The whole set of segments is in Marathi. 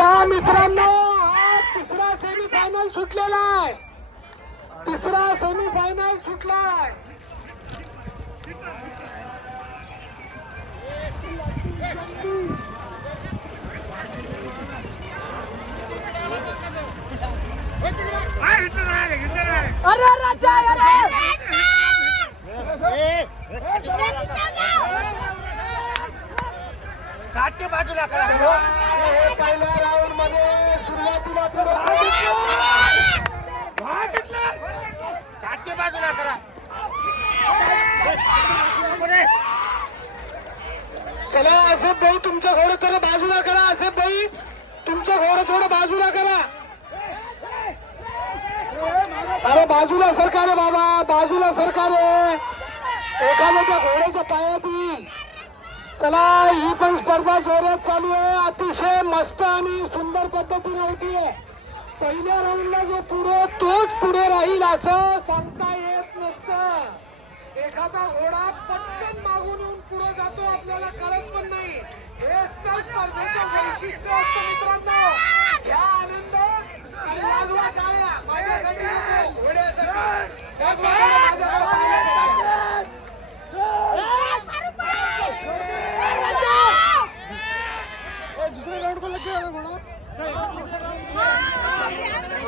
आता मित्रांनो हा तिसरा सेमीफायनल सुटलेला आहे. तिसरा सेमीफायनल सुटलाय. अरे राजा काटके बाजूला करा. पहिल्या राऊंड मध्ये सुरुवातीला काटके बाजूला करा. चला आसेफ भाई तुमचं घोडं थोडं बाजूला करा. आसेफ भाई तुमचं घोडं थोडं बाजूला करा. अरे बाजूला सरकार बाबा, बाजूला सरकार एखाद्या त्या घोड्याच्या पायात येईल. चला ही पण स्पर्धा जोरात चालू आहे. अतिशय मस्त आणि सुंदर पद्धतीने होतीये. पहिल्या राऊंडला जो पुढे तोच पुढे राहील असं सांगता येत नसतं. एखादा घोडा पटकन मागून येऊन पुढे जातो आपल्याला कळत पण नाही. हे स्पर्धेचं वैशिष्ट्य असतं मित्रांनो. घ्या आनंद आणि वाजवा टाळ्या. माझ्यासाठी घोड्यासाठी त्या घोड्याला माझ्याकडे दुसरे राऊंड को लगे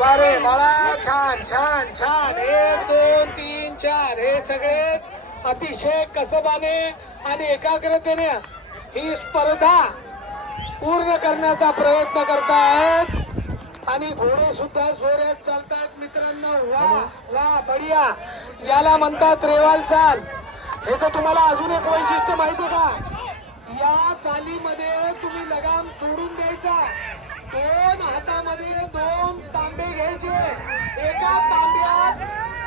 अरे बाळा छान छान छान. 1 2 3 4 हे सगळे अतिशय कसबाने आणि एकाग्रतेने ही स्पर्धा पूर्ण करण्याचा प्रयत्न करतायत आणि घोडे सुद्धा जोरात चालतात मित्रांनो. वा वा बढिया. याला म्हणतात रेवाल चाल. ह्याचं तुम्हाला अजून एक वैशिष्ट्य माहिती का? या चालीमध्ये तुम्ही लगाम सोडून द्यायचा. 2 हातामध्ये 2 तांबे घ्यायचे. एका तांब्यात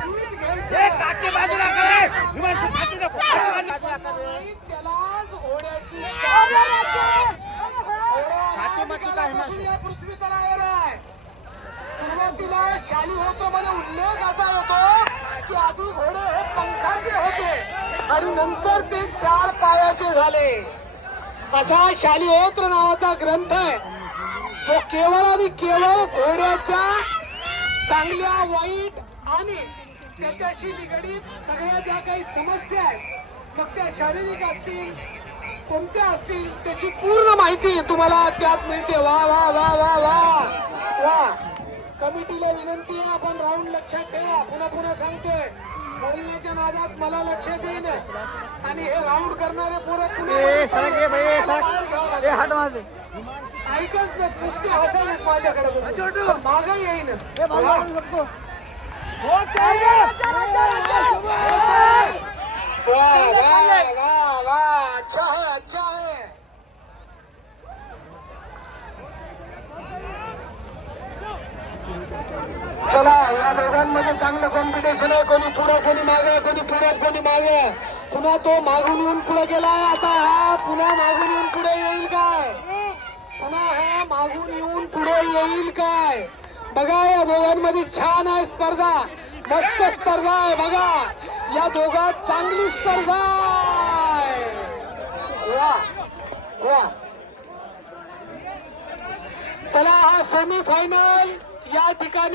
दूध घ्यायचे. काटके बाजूला करा. हिमांशू काटके बाजूला करा. त्यालाच घोड्याची पृथ्वी तलावर आहे. सुरुवातीला शाली होतो मध्ये उल्लेख असा होतो की आधी घोडे हे पंखाचे होते आणि नंतर ते 4 पायाचे झाले. असा शालिहोत्र नावाचा ग्रंथ आहे जो केवळ आणि केवळ घोड्याच्या चांगल्या वाईट आणि त्याच्याशी निगडीत सगळ्या ज्या काही समस्या आहेत मग त्या शारीरिक असतील कोणत्या असतील त्याची पूर्ण माहिती तुम्हाला त्यात मिळते. वा वा वा वा वा वा. कमिटीला विनंती आहे आपण राऊंड लक्षात ठेवा. पुन्हा पुन्हा सांगतोय बोलण्याच्या नादात मला लक्ष देईन आणि हे राऊंड करणारे पोरं ऐकच ना पुष्टी हसायला माझ्याकडे माग येईन. अच्छा है अच्छा है. चला या दोघांमध्ये चांगलं कॉम्पिटिशन आहे. कोणी पुढे कोणी मागे, कोणी पुढे कोणी मागे. पुन्हा तो मागून येऊन पुढे गेलाय. आता हा पुन्हा मागून येऊन पुढे येईल काय? पुन्हा हा मागून येऊन पुढे येईल काय? बघा या दोघांमध्ये छान आहे स्पर्धा. मस्त स्पर्धा आहे. बघा या दोघात चांगली स्पर्धा आहे. वा वा. चला हा सेमी फायनल या ठिकाणी